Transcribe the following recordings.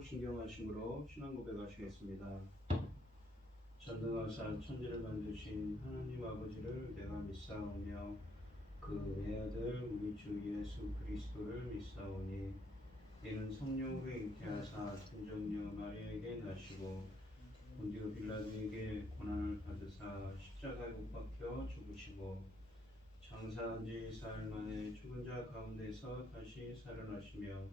서로 신경하심으로 신앙 고백하시겠습니다. 전능하사 천지를 만드신 하나님 아버지를 내가 믿사오며 그 외아들 우리 주 예수 그리스도를 믿사오니 이는 성령으로 잉태하사 천정녀 마리아에게 나시고 본디오 빌라도에게 고난을 받으사 십자가에 못 박혀 죽으시고 장사한 지 사흘 만에 죽은 자 가운데서 다시 살아나시며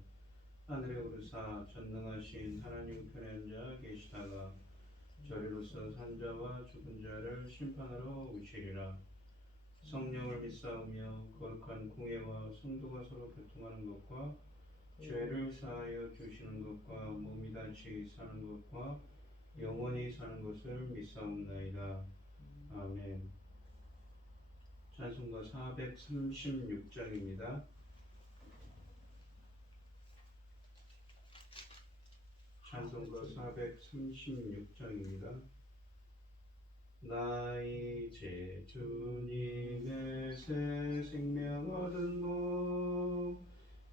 하늘에 오르사 전능하신 하나님 우편에 앉아 계시다가 저리로서 산자와 죽은 자를 심판하러 오시리라. 성령을 믿사오며 거룩한 공예와 성도가 서로 교통하는 것과 죄를 사하여 주시는 것과 몸이 다시 사는 것과 영원히 사는 것을 믿사옵나이다. 아멘. 찬송가 436장입니다. 찬송가 436장입니다. 나 이제 주님의 새 생명 얻은 몸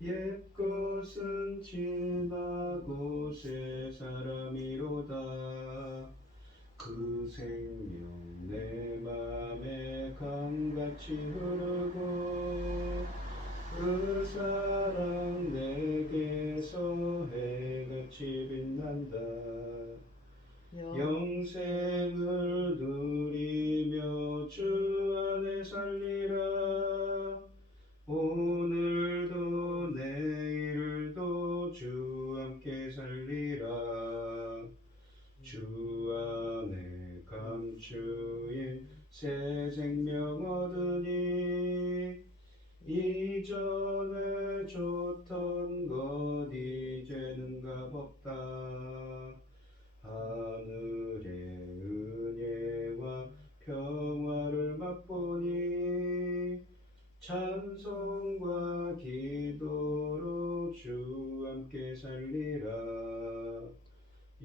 옛것은 지나고 새 사람이로다. 그 생명 내 맘에 강같이 흐르고 그 사랑 내게서 해같이 빛난다. 영생을 누리며 주 안에 살리라. 오늘도 내일도 주 함께 살리라. 주 안에 감추인 새 생명 얻으니 이전에 좋던 것 이제는 값없다. 하늘의 은혜와 평화를 맛보니 찬송과 기도로 주 함께 살리라.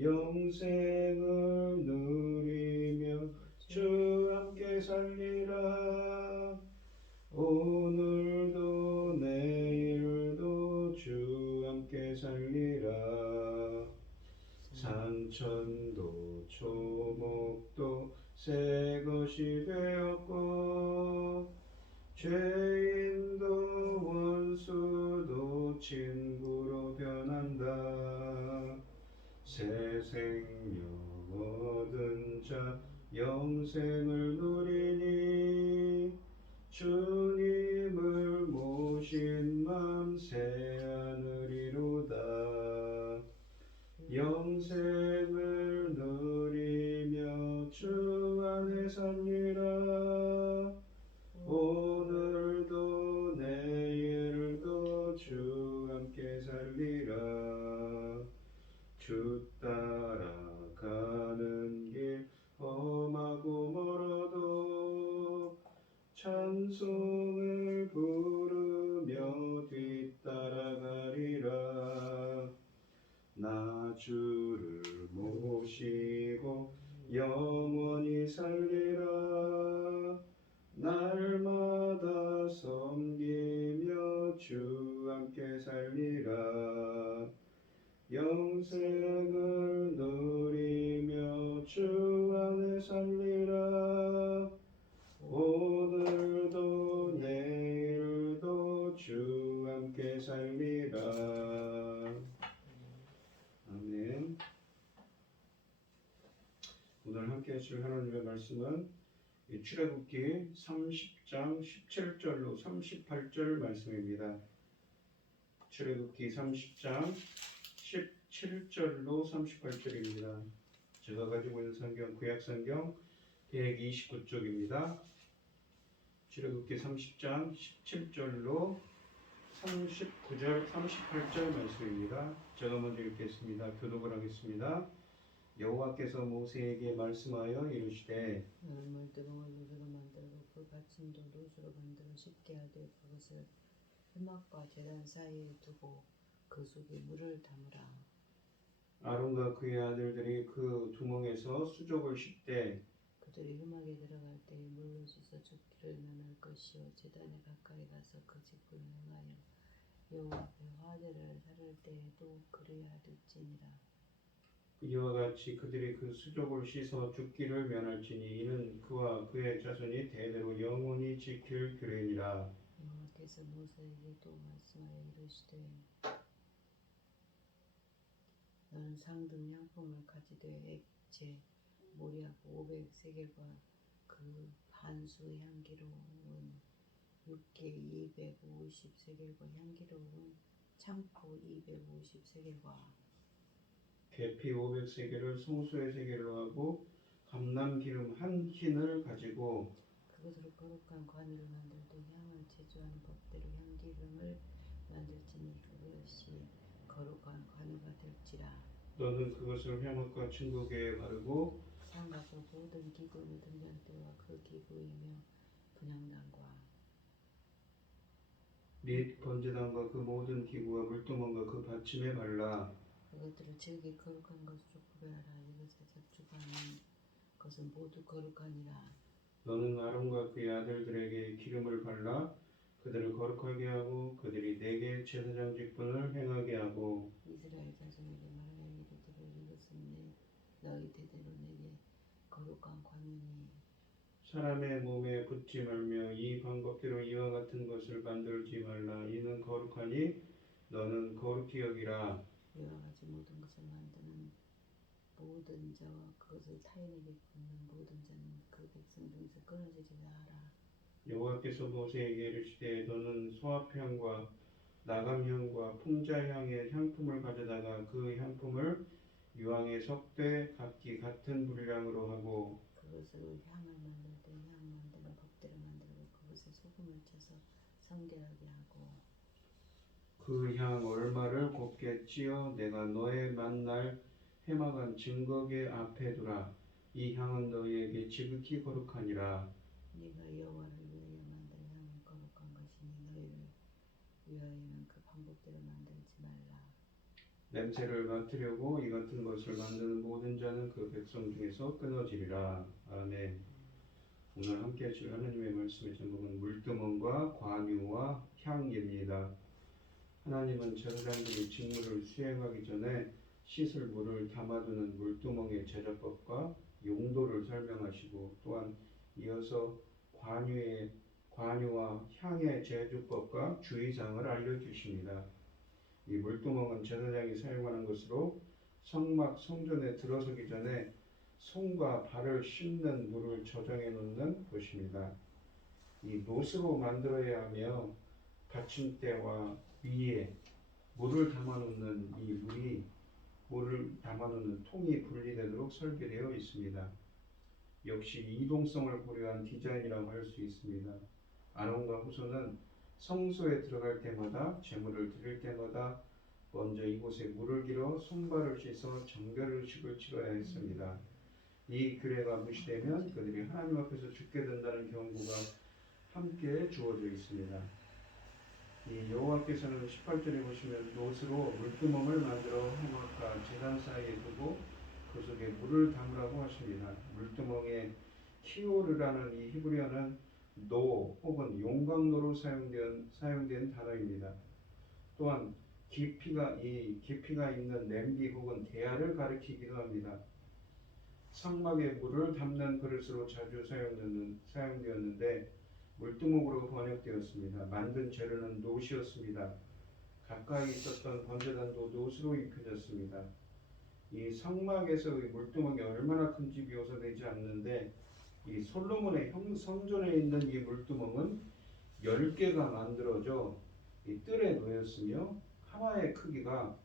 영생을 누리며 주 함께 살리라. 오늘도 내일도 주 함께 살리라. 산천도 초목도 새 것이 되었고 죄인도 원수도 친구로 변한다. 새 생명 얻은 자 영생을 누리니 주님을 모신 맘 새 하늘이로다. 영생을 누리며 주 안에 살리라. 오늘도 내일도 주 함께 살리라. 주 따라가는 길 험하고 멀어도 찬송을 부르며 뒤따라가리라. 나 주를 모시고 영원히 살리라. 날마다 섬기며 주 함께 살리라. 영생을 누리며 주 안에 살리라. 오늘도 내일도 주 함께 살리라. 아멘. 오늘 함께 하실 하나님의 말씀은 출애굽기 30장 17절로 38절 말씀입니다. 출애굽기 30장 17절로 38절입니다. 제가 가지고 있는 성경 구약성경 129쪽입니다. 출애굽기 30장 17절로 39절 38절 말씀입니다. 제가 먼저 읽겠습니다. 교독을 하겠습니다. 여호와께서 모세에게 말씀하여 이르시되 물두멍을 누수로 만들고 그 받침도 누수로 만들어 쉽게 하되 그것을 회막과 제단 사이에 두고 그 속에 물을 담으라. 아론과 그의 아들들이 그 두멍에서 수족을 씻되 그들이 회막에 들어갈 때에 물로 씻어 줍기를 면할 것이요 제단에 가까이 가서 그 직분을 행하여 여호와 앞에 화제를 살을 때에도 그래야 될지니라. 이와 같이 그들이 그 수족을 씻어 죽기를 면할지니 이는 그와 그의 자손이 대대로 영원히 지킬 규례니라. 여호와께서 모세에게 또 말씀하여 이르시되 너는 상등 향품을 가지되 액체 모략 500세겔과 그 반수 향기로운 육개 250세겔과 향기로운 창포 250세겔과 계피 500세겔을 송수의 세겔로 하고 감람기름 한 흰을 가지고 그것으로 거룩한 관유를 만들고 향을 제조하는 법대로 향기름을 만들지니 그것이 거룩한 관유가 될지라. 너는 그것을 회막과 증거궤에 바르고 상각과 모든 기구의 등잔대와 그 기구이며 분향단과 및 번제단과 그 모든 기구와 물두멍과 그 받침에 발라. 그것들을 즐기 거룩한 것으로 구별하라. 이것에 접촉하는 것은 모두 거룩하니라. 너는 아론과 그의 아들들에게 기름을 발라 그들을 거룩하게 하고 그들이 내게 제사장 직분을 행하게 하고 이스라엘 자손에게 말하여 이르기를 이것은 너희 대대로 내게 거룩한 관유니 사람의 몸에 붓지 말며 이 방법대로 이와 같은 것을 만들지 말라. 이는 거룩하니 너는 거룩히 여기라. 이와 같이 모든 것을 만드는 모든 자와 그것을 타인에게 굽는 모든 자는 그 백성 중에서 끊어지리라 하라. 여호와께서 모세에게 이르시되 너는 소합향과 나감향과 풍자향의 향품을 가져다가 그 향품을 유황에 섞되 각기 같은 분량으로 하고 그것으로 향을 만들 때 향 만드는 법대로 만들고 그것에 소금을 쳐서 성결하게 하고 그 향 얼마를 곱게 찌어 내가 너의 만날 회막한 증거궤 앞에 두라. 이 향은 너희에게 지극히 거룩하니라. 네가 여호와를 위하여 만든 향이 거룩한 것이니 너희를 위하여는 그 방법대로 만들지 말라. 냄새를 맡으려고 이 같은 것을 만드는 모든 자는 그 백성 중에서 끊어지리라. 아멘. 오늘 함께 하실 하나님의 말씀의 제목은 물두멍과 관유와 향입니다. 하나님은 제사장들이 직무를 수행하기 전에 씻을 물을 담아두는 물두멍의 제작법과 용도를 설명하시고 또한 이어서 관유와 향의 제조법과 주의사항을 알려주십니다. 이 물두멍은 제사장이 사용하는 것으로 성전에 들어서기 전에 손과 발을 씻는 물을 저장해 놓는 곳입니다. 이 노스로 만들어야 하며 받침대와 위에 물을 담아놓는 물을 담아놓는 통이 분리되도록 설계되어 있습니다. 역시 이동성을 고려한 디자인이라고 할 수 있습니다. 아론과 후손은 성소에 들어갈 때마다 제물을 드릴 때마다 먼저 이곳에 물을 길어 손발을 씻어 정결의식을 치러야 했습니다. 이 규례가 무시되면 그들이 하나님 앞에서 죽게 된다는 경고가 함께 주어져 있습니다. 이 여호와께서는 18절에 보시면 노스로 물두멍을 만들어 회막과 제단 사이에 두고 그 속에 물을 담으라고 하십니다. 물두멍에 키오르라는 이 히브리어는 노 혹은 용광로로 사용된 단어입니다. 또한 깊이가 있는 냄비 혹은 대야를 가리키기도 합니다. 성막에 물을 담는 그릇으로 자주 사용되었는데 물두멍으로 번역되었습니다. 만든 재료는 노시였습니다. 가까이 있었던 번제단도 노스로 입혀졌습니다. 이 성막에서의 물두멍이 얼마나 큰지 묘사되지 않는데 이 솔로몬의 성전에 있는 이 물두멍은 10개가 만들어져 이 뜰에 놓였으며 하나의 크기가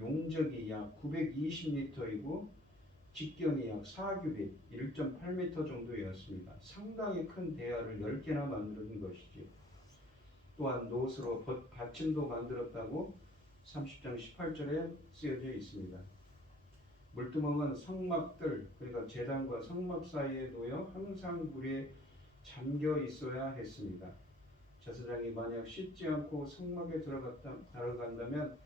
용적이 약 920리터이고 직경이 약 4규빗 1.8m 정도였습니다. 상당히 큰 대야를 10개나 만드는 것이죠. 또한 노스로 받침도 만들었다고 30장 18절에 쓰여져 있습니다. 물두멍은 성막들 그러니까 제단과 성막 사이에 놓여 항상 물에 잠겨 있어야 했습니다. 제사장이 만약 씻지 않고 성막에 들어간다면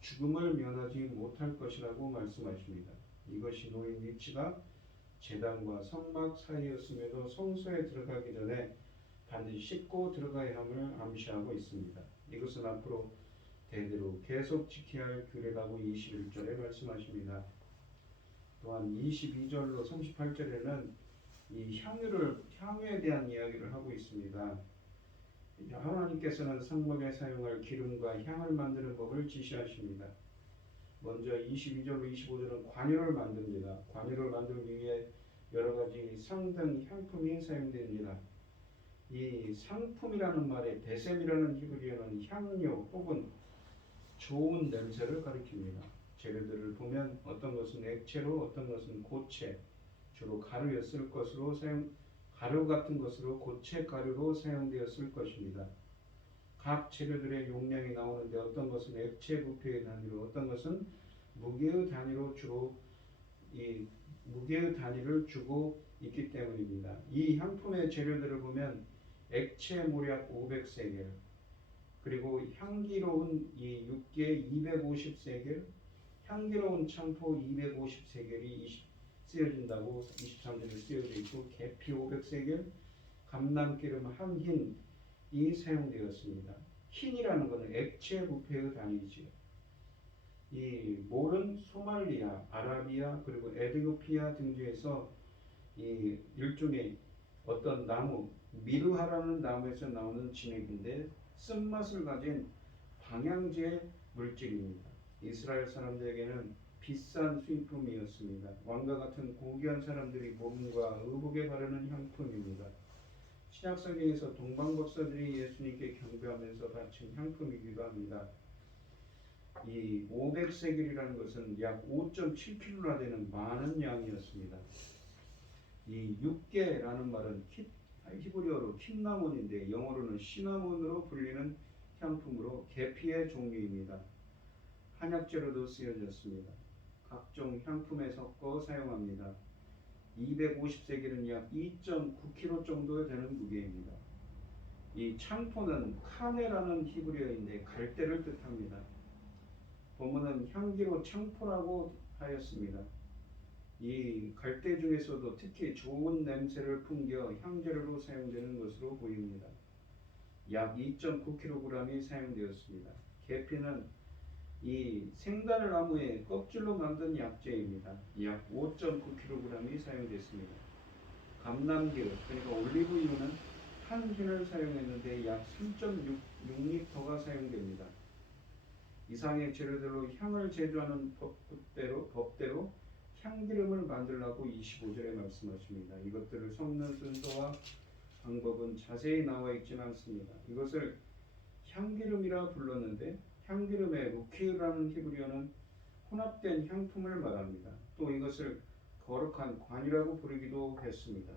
죽음을 면하지 못할 것이라고 말씀하십니다. 이것이 놓인 위치가 제단과 성막 사이였음에도 성소에 들어가기 전에 반드시 씻고 들어가야 함을 암시하고 있습니다. 이것은 앞으로 대대로 계속 지켜야 할 규례라고 21절에 말씀하십니다. 또한 22절로 38절에는 이 향유에 대한 이야기를 하고 있습니다. 하나님께서는 성막에 사용할 기름과 향을 만드는 법을 지시하십니다. 먼저 22절로 25절은 관유를 만듭니다. 관유를 만들기 위해 여러 가지 상등 향품이 사용됩니다. 이 상품이라는 말에 베셈이라는 히브리어는 향료 혹은 좋은 냄새를 가리킵니다. 재료들을 보면 어떤 것은 액체로, 어떤 것은 고체, 주로 가루였을 것으로 가루 같은 것으로 고체 가루로 사용되었을 것입니다. 각 재료들의 용량이 나오는데 어떤 것은 액체 부피의 단위로, 어떤 것은 무게의 단위로 주로 이 무게의 단위를 주고 있기 때문입니다. 이 향품의 재료들을 보면 액체 모략 500세겔, 그리고 향기로운 이 육개 250세겔, 향기로운 창포 250세겔이 쓰여진다고 23절에 쓰여져 있고, 계피 500세겔, 감람기름 한 흰이 사용되었습니다. 흰이라는 것은 액체 부피의 단위이지요. 이 몰은 소말리아, 아라비아, 그리고 에티오피아 등지에서 이 일종의 어떤 나무, 미르하라는 나무에서 나오는 진액인데 쓴맛을 가진 방향제 물질입니다. 이스라엘 사람들에게는 비싼 수입품이었습니다. 왕과 같은 고귀한 사람들이 몸과 의복에 바르는 향품입니다. 신약성경에서 동방박사들이 예수님께 경배하면서 바친 향품이기도 합니다. 이 500세겔이라는 것은 약 5.7kg나 되는 많은 양이었습니다. 이 육개라는 말은 히브리어로 킨나몬인데 영어로는 시나몬으로 불리는 향품으로 계피의 종류입니다. 한약재로도 쓰여졌습니다. 각종 향품에 섞어 사용합니다. 250세겔은 약 2.9kg 정도 되는 무게입니다. 이 창포는 카네라는 히브리어인데 갈대를 뜻합니다. 본문은 향기로 창포라고 하였습니다. 이 갈대 중에서도 특히 좋은 냄새를 풍겨 향재료로 사용되는 것으로 보입니다. 약 2.9kg이 사용되었습니다. 계피는 이 생달나무의 껍질로 만든 약재입니다. 약 5.9kg이 사용됐습니다. 감람기름, 그러니까 올리브유는 한 흰을 사용했는데 약 3.6리터가 사용됩니다. 이상의 재료들로 향을 제조하는 법대로 향기름을 만들라고 25절에 말씀하십니다. 이것들을 섞는 순서와 방법은 자세히 나와 있지는 않습니다. 이것을 향기름이라 불렀는데 향기름의 루키라는 히브리어는 혼합된 향품을 말합니다. 또 이것을 거룩한 관유라고 부르기도 했습니다.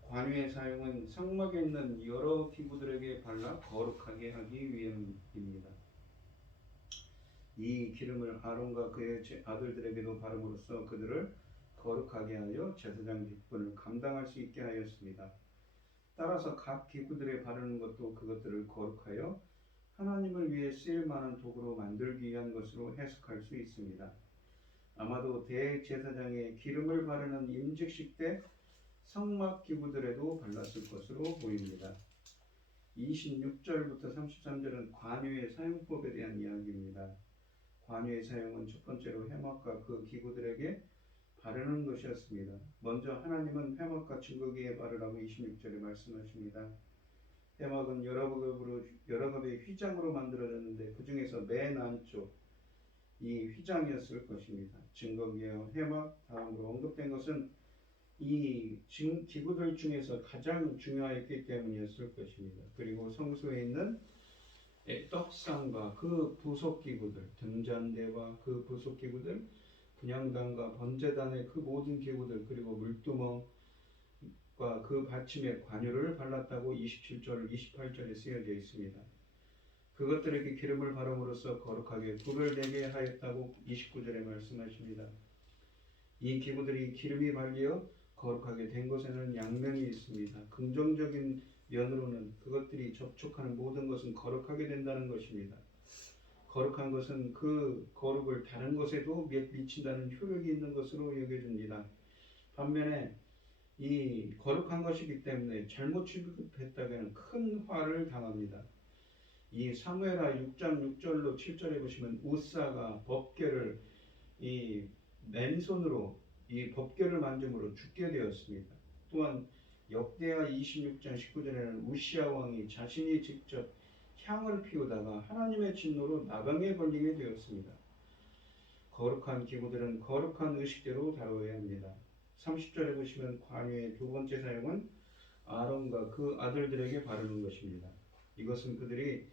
관유의 사용은 성막에 있는 여러 기구들에게 발라 거룩하게 하기 위함입니다. 이 기름을 아론과 그의 아들들에게도 바름으로써 그들을 거룩하게 하여 제사장 직분을 감당할 수 있게 하였습니다. 따라서 각 기구들에 바르는 것도 그것들을 거룩하여 하나님을 위해 쓰일 만한 도구로 만들기 위한 것으로 해석할 수 있습니다. 아마도 대제사장의 기름을 바르는 임직식 때 성막 기구들에도 발랐을 것으로 보입니다. 26절부터 33절은 관유의 사용법에 대한 이야기입니다. 관유의 사용은 첫 번째로 회막과 그 기구들에게 바르는 것이었습니다. 먼저 하나님은 회막과 증거기에 바르라고 26절에 말씀하십니다. 회막은 여러 급의 휘장으로 만들어졌는데 그 중에서 맨 안쪽 이 휘장이었을 것입니다. 증거기와 회막, 다음으로 언급된 것은 이 기구들 중에서 가장 중요했기 때문이었을 것입니다. 그리고 성소에 있는 떡상과 그 부속기구들, 등잔대와 그 부속기구들, 분향단과 번제단의 그 모든 기구들, 그리고 물두멍과 그 받침에 관유를 발랐다고 27절, 28절에 쓰여져 있습니다. 그것들에게 기름을 바름으로써 거룩하게 불을 내게 하였다고 29절에 말씀하십니다. 이 기구들이 기름이 발려 거룩하게 된 것에는 양면이 있습니다. 긍정적인 면으로는 그것들이 접촉하는 모든 것은 거룩하게 된다는 것입니다. 거룩한 것은 그 거룩을 다른 것에도 미친다는 효력이 있는 것으로 여겨집니다. 반면에 이 거룩한 것이기 때문에 잘못 취급했다면 큰 화를 당합니다. 이 사무엘하 6장 6절로 7절에 보시면 우사가 법궤를 이 맨손으로 이 법궤를 만짐으로 죽게 되었습니다. 또한 역대하 26장 19절에는 우시야 왕이 자신이 직접 향을 피우다가 하나님의 진노로 나병에 걸리게 되었습니다. 거룩한 기구들은 거룩한 의식대로 다루어야 합니다. 30절에 보시면 관유의 두 번째 사용은 아론과 그 아들들에게 바르는 것입니다. 이것은 그들이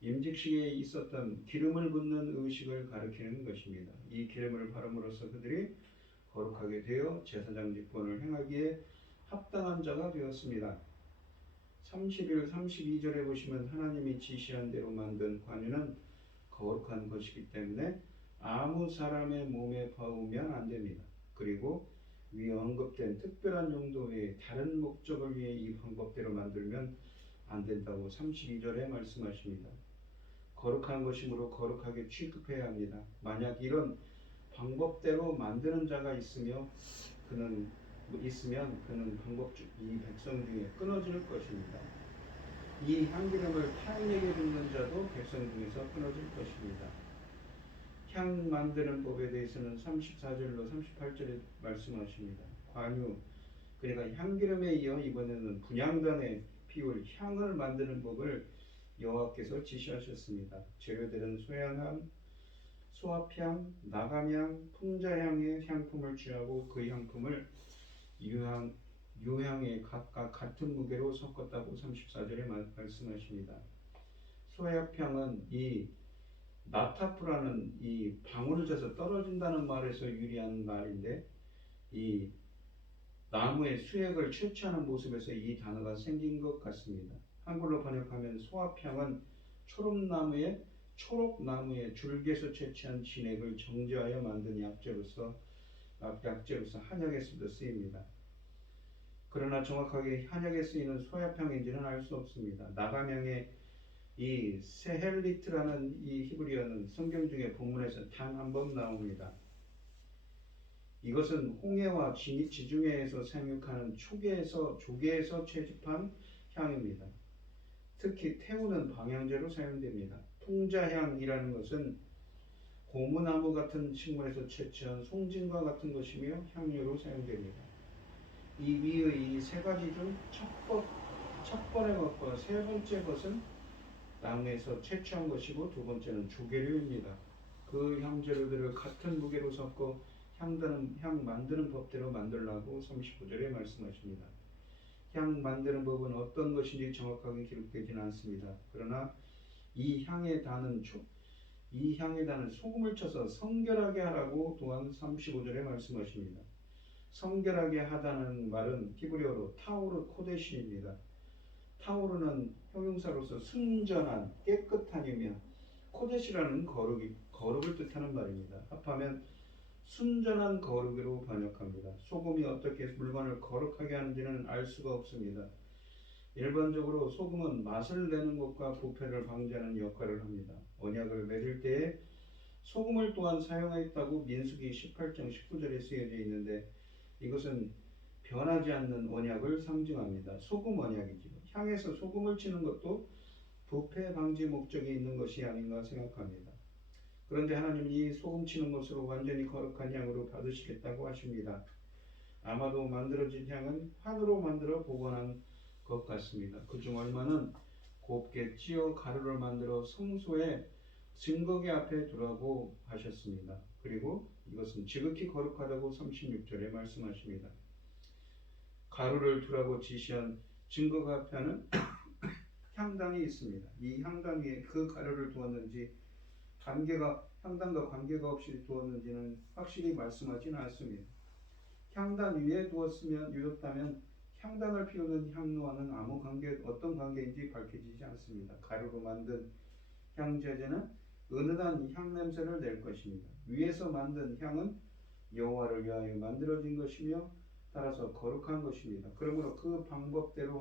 임직식에 있었던 기름을 붓는 의식을 가리키는 것입니다. 이 기름을 바름으로써 그들이 거룩하게 되어 제사장 직분을 행하기에 합당한 자가 되었습니다. 31, 32절에 보시면 하나님이 지시한 대로 만든 관유는 거룩한 것이기 때문에 아무 사람의 몸에 바우면 안 됩니다. 그리고 위 언급된 특별한 용도 외에 다른 목적을 위해 이 방법대로 만들면 안 된다고 32절에 말씀하십니다. 거룩한 것이므로 거룩하게 취급해야 합니다. 만약 이런 방법대로 만드는 자가 있으면 그는 이 백성 중에 끊어질 것입니다. 이 향기름을 타인에게 붓는 자도 백성 중에서 끊어질 것입니다. 향 만드는 법에 대해서는 34절로 38절에 말씀하십니다. 관유, 그러니까 향기름에 이어 이번에는 분향단에 피울 향을 만드는 법을 여호와께서 지시하셨습니다. 재료들은 소향향, 소합향, 나감향, 풍자향의 향품을 취하고 그 향품을 유향에 각각 같은 무게로 섞었다고 34절에 말씀하십니다. 소합향은 이 나타프라는 이 방울을 져서 떨어진다는 말에서 유래한 말인데 이 나무의 수액을 채취하는 모습에서 이 단어가 생긴 것 같습니다. 한글로 번역하면 소합향은 초록나무의 줄기에서 채취한 진액을 정제하여 만든 약재로서 한약에서도 쓰입니다. 그러나 정확하게 한약에 쓰이는 소합향인지는 알 수 없습니다. 나감향의 이 세헬리트라는 이 히브리어는 성경 중에 본문에서 단 한 번 나옵니다. 이것은 홍해와 지중해에서 생육하는 조개에서 채집한 향입니다. 특히 태우는 방향제로 사용됩니다. 풍자향이라는 것은 고무나무 같은 식물에서 채취한 송진과 같은 것이며 향료로 사용됩니다. 이 위의 이 세 가지 중 첫 번의 것과 세 번째 것은 나무에서 채취한 것이고 두 번째는 조개류입니다. 그 향재료들을 같은 무게로 섞어 향 만드는 법대로 만들라고 39절에 말씀하십니다. 향 만드는 법은 어떤 것인지 정확하게 기록되지는 않습니다. 그러나 이 향에 다는 소금을 쳐서 성결하게 하라고 또한 35절에 말씀하십니다. 성결하게 하다는 말은 히브리어로 타우르 코데시입니다. 타우르는 형용사로서 순전한, 깨끗한이며 코데시라는 거룩을 뜻하는 말입니다. 합하면 순전한 거룩으로 번역합니다. 소금이 어떻게 물건을 거룩하게 하는지는 알 수가 없습니다. 일반적으로 소금은 맛을 내는 것과 부패를 방지하는 역할을 합니다. 언약을 맺을 때에 소금을 또한 사용했다고 민수기 18장 19절에 쓰여져 있는데 이것은 변하지 않는 언약을 상징합니다. 소금 언약이죠. 향에서 소금을 치는 것도 부패 방지 목적이 있는 것이 아닌가 생각합니다. 그런데 하나님은 이 소금 치는 것으로 완전히 거룩한 향으로 받으시겠다고 하십니다. 아마도 만들어진 향은 환으로 만들어 보관한 것 같습니다. 그중 얼마는 곱게 찧어 가루를 만들어 성소의 증거계 앞에 두라고 하셨습니다. 그리고 이것은 지극히 거룩하다고 36절에 말씀하십니다. 가루를 두라고 지시한 증거계 앞에는 향단이 있습니다. 이 향단 위에 그 가루를 두었는지 향단과 관계가 없이 두었는지는 확실히 말씀하지는 않습니다. 향단 위에 두었다면 향단을 피우는 향로와는 어떤 관계인지 밝혀지지 않습니다. 가루로 만든 향제제는 은은한 향냄새를 낼 것입니다. 위에서 만든 향은 여호와를 위하여 만들어진 것이며 따라서 거룩한 것입니다. 그러므로 그 방법대로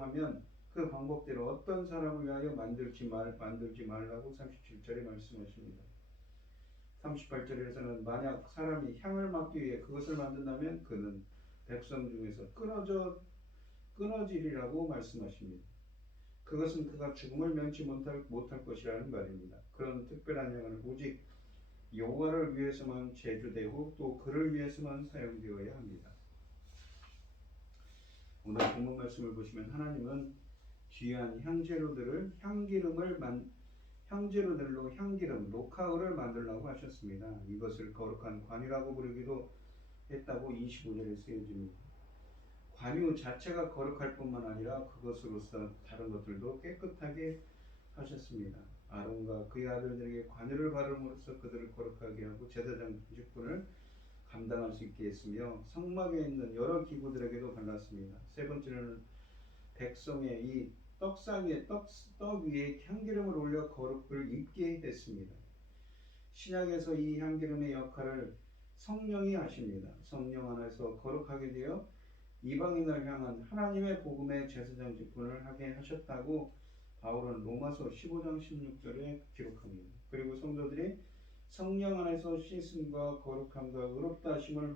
어떤 사람을 위하여 만들지 말라고 37절에 말씀하십니다. 38절에서는 만약 사람이 향을 맡기 위해 그것을 만든다면 그는 백성 중에서 끊어지리라고 말씀하십니다. 그것은 그가 죽음을 면치 못할 것이라는 말입니다. 그런 특별한 양은 오직 여호와를 위해서만 제주되고 또 그를 위해서만 사용되어야 합니다. 오늘 본문 말씀을 보시면 하나님은 귀한 향재료들로 향기름, 로카울을 만들라고 하셨습니다. 이것을 거룩한 관유라고 부르기도 했다고 25절에 쓰여집니다. 관유 자체가 거룩할 뿐만 아니라 그것으로서 다른 것들도 깨끗하게 하셨습니다. 아론과 그의 아들들에게 관유를 바름으로써 그들을 거룩하게 하고 제사장 직분을 감당할 수 있게 했으며 성막에 있는 여러 기구들에게도 발랐습니다. 세 번째는 백성의 이 떡상 위에 떡 위에 향기름을 올려 거룩을 입게 했습니다. 신약에서 이 향기름의 역할을 성령이 하십니다. 성령 안에서 거룩하게 되어 이방인을 향한 하나님의 복음의 제사장 직분을 하게 하셨다고 바울은 로마서 15장 16절에 기록합니다. 그리고 성도들이 성령 안에서 씻음과 거룩함과 의롭다 하심을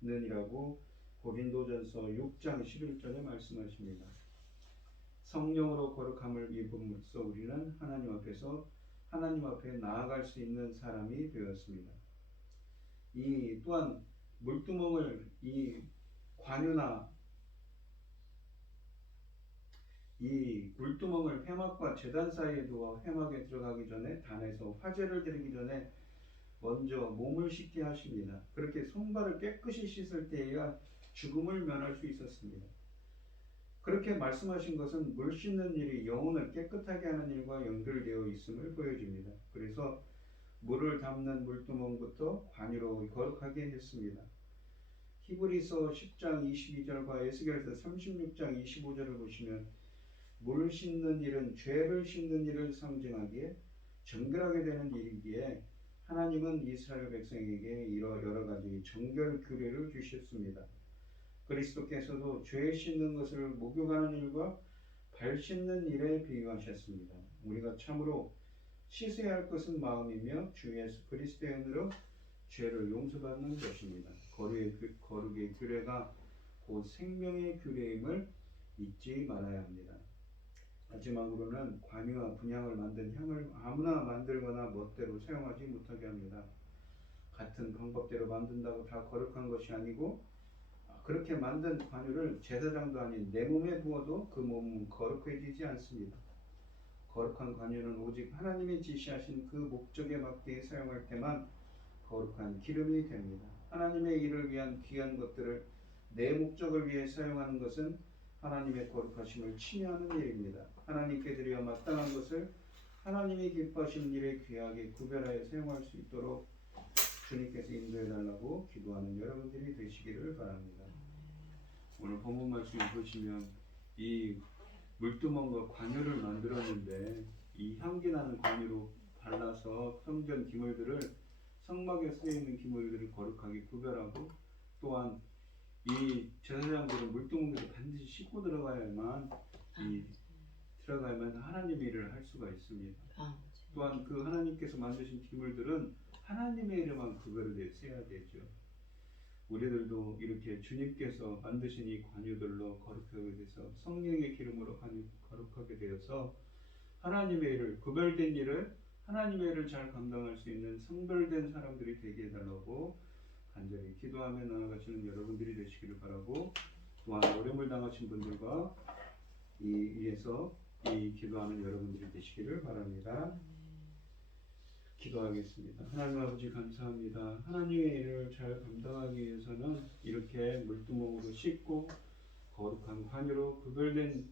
받았느니라고 고린도전서 6장 11절에 말씀하십니다. 성령으로 거룩함을 입음으로써 우리는 하나님 앞에 나아갈 수 있는 사람이 되었습니다. 또한 물두멍을 관유나 이 물두멍을 회막과 제단 사이에 두어 회막에 들어가기 전에 단에서 화제를 드리기 전에 먼저 몸을 씻게 하십니다. 그렇게 손발을 깨끗이 씻을 때에야 죽음을 면할 수 있었습니다. 그렇게 말씀하신 것은 물 씻는 일이 영혼을 깨끗하게 하는 일과 연결되어 있음을 보여줍니다. 그래서 물을 담는 물두멍부터 관유로 거룩하게 했습니다. 히브리서 10장 22절과 에스겔서 36장 25절을 보시면 물 씻는 일은 죄를 씻는 일을 상징하기에 정결하게 되는 일이기에 하나님은 이스라엘 백성에게 여러 가지 정결 규례를 주셨습니다. 그리스도께서도 죄 씻는 것을 목욕하는 일과 발 씻는 일에 비유하셨습니다. 우리가 참으로 씻어야 할 것은 마음이며 주 예수 그리스도의 은혜로 죄를 용서받는 것입니다. 거룩의 규례가 곧 생명의 규례임을 잊지 말아야 합니다. 마지막으로는 관유와 분향을 만든 향을 아무나 만들거나 멋대로 사용하지 못하게 합니다. 같은 방법대로 만든다고 다 거룩한 것이 아니고 그렇게 만든 관유를 제사장도 아닌 내 몸에 부어도 그 몸은 거룩해지지 않습니다. 거룩한 관유는 오직 하나님이 지시하신 그 목적에 맞게 사용할 때만 거룩한 기름이 됩니다. 하나님의 일을 위한 귀한 것들을 내 목적을 위해 사용하는 것은 하나님의 거룩하심을 침해하는 일입니다. 하나님께 드려 마땅한 것을 하나님이 기뻐하시는 일에 귀하게 구별하여 사용할 수 있도록 주님께서 인도해 달라고 기도하는 여러분들이 되시기를 바랍니다. 오늘 본문 말씀을 보시면 이 물두멍과 관유를 만들었는데 이 향기나는 관유로 발라서 성전 기물들을 성막에 쓰여 있는 기물들을 거룩하게 구별하고 또한 이 제사장들은 물두멍들을 반드시 씻고 들어가야만 하나님의 일을 할 수가 있습니다. 또한 그 하나님께서 만드신 기물들은 하나님의 일에만 구별되어 써야 되죠. 우리들도 이렇게 주님께서 만드신 이 관유들로 거룩하게 돼서 성령의 기름으로 거룩하게 되어서 하나님의 일을 구별된 일을 하나님의 일을 잘 감당할 수 있는 성별된 사람들이 되게 해달라고 간절히 기도하며 나아가시는 여러분들이 되시기를 바라고 또한 어려움을 당하신 분들과 위해서 기도하는 여러분들이 되시기를 바랍니다. 기도하겠습니다. 하나님 아버지 감사합니다. 하나님의 일을 잘 감당하기 위해서는 이렇게 물두멍으로 씻고 거룩한 관유로 구별된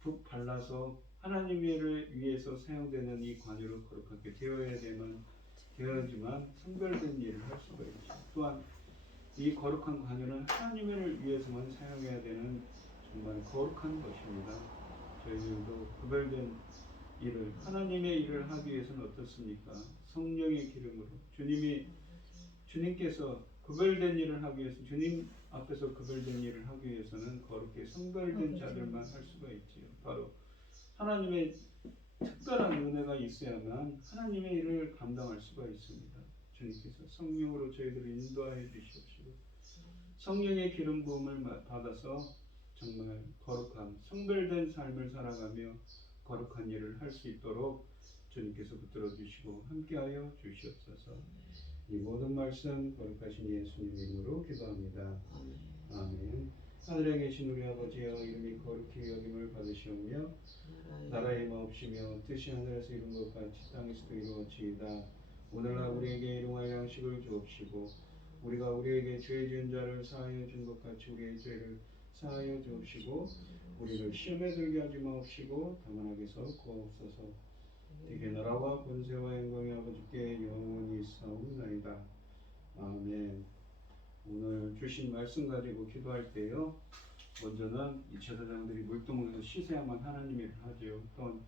붓 발라서 하나님의 일을 위해서 사용되는 이 관유로 거룩하게 되어야지만 성별된 일을 할 수가 있죠. 또한 이 거룩한 관유는 하나님의 일을 위해서만 사용해야 되는 정말 거룩한 것입니다. 저희들도 구별된 일을 하나님의 일을 하기 위해서는 어떻습니까? 성령의 기름으로 주님께서 구별된 일을 하기 위해서 주님 앞에서 구별된 일을 하기 위해서는 거룩히 성별된 자들만 할 수가 있지요. 바로 하나님의 특별한 은혜가 있어야만 하나님의 일을 감당할 수가 있습니다. 주님께서 성령으로 저희들을 인도하여 주시옵시고 성령의 기름 부음을 받아서 정말 거룩한 성별된 삶을 살아가며 거룩한 일을 할 수 있도록 주님께서 붙들어 주시고 함께하여 주시옵소서. 이 모든 말씀 거룩하신 예수님 이름으로 기도합니다. 아멘. 하늘에 계신 우리 아버지여, 이름이 거룩히 여김을 받으시오며 나라의 마옵시며 뜻이 하늘에서 이룬 것 같이 땅에서도 이루어지이다. 오늘날 우리에게 일용할 양식을 주옵시고 우리가 우리에게 죄 지은 자를 사하여 준 것 같이 우리의 죄를 사하여 주옵시고 우리를 시험에 들게 하지 마옵시고 다만 악에서 구하옵소서. 대개 나라와 권세와 영광이 아버지께 영원히 있사옵나이다. 아멘. 오늘 주신 말씀 가지고 기도할 때요, 먼저는 이 제사장들이 물두멍에서 씻어야만 하나님의 일을 하죠. 또한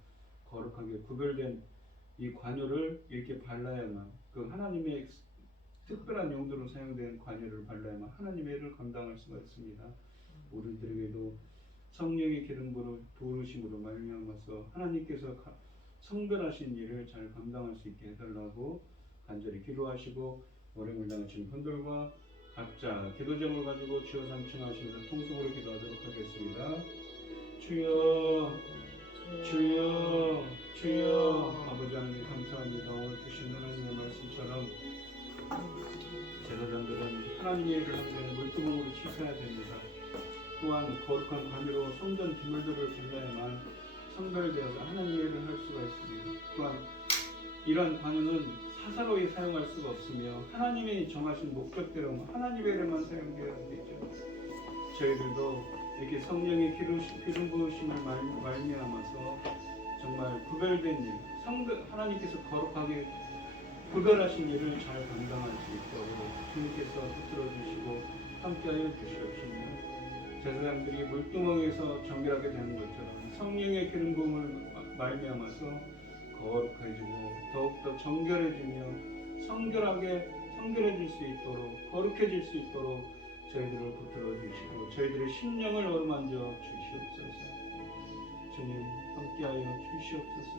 거룩하게 구별된 이 관유를 이렇게 발라야만, 그 하나님의 특별한 용도로 사용된 관유를 발라야만 하나님의 일을 감당할 수가 있습니다. 우리들에게도 성령의 기름 부으심으로 말미암아서 하나님께서 성별하신 일을 잘 감당할 수 있게 해달라고 간절히 기도하시고, 노래를 당하신 분들과 각자 기도 제목을 가지고 주여 삼층하시면서 통성으로 기도하도록 하겠습니다. 주여, 주여, 주여. 아버지 하나님 감사합니다. 오늘 주신 하나님의 말씀처럼 제사장들은 하나님의 일을 하기 전에 물두멍으로 씻어야 됩니다. 또한 거룩한 관유로 성전 기물들을 발라야만 성별되어서 하나님의 일을 할 수가 있습니다. 또한 이러한 관유는 사사로이 사용할 수가 없으며 하나님이 정하신 목적대로 하나님의 일에만 사용되어야 되죠. 저희들도 이렇게 성령의 기름 부으심을 말미암아서 정말 구별된 일, 하나님께서 거룩하게 구별하신 일을 잘 감당할 수 있도록 주님께서 붙들어 주시고 함께하여 주시옵시며, 제사장들이 물두멍에서 정결하게 되는 것처럼 성령의 기름 부음을 말미암아서 거룩해지고 더욱더 정결해지며 성결해질 수 있도록, 거룩해질 수 있도록 저희들을 붙들어 주시고 저희들의 심령을 어루만져 주시옵소서. 주님 함께하여 주시옵소서.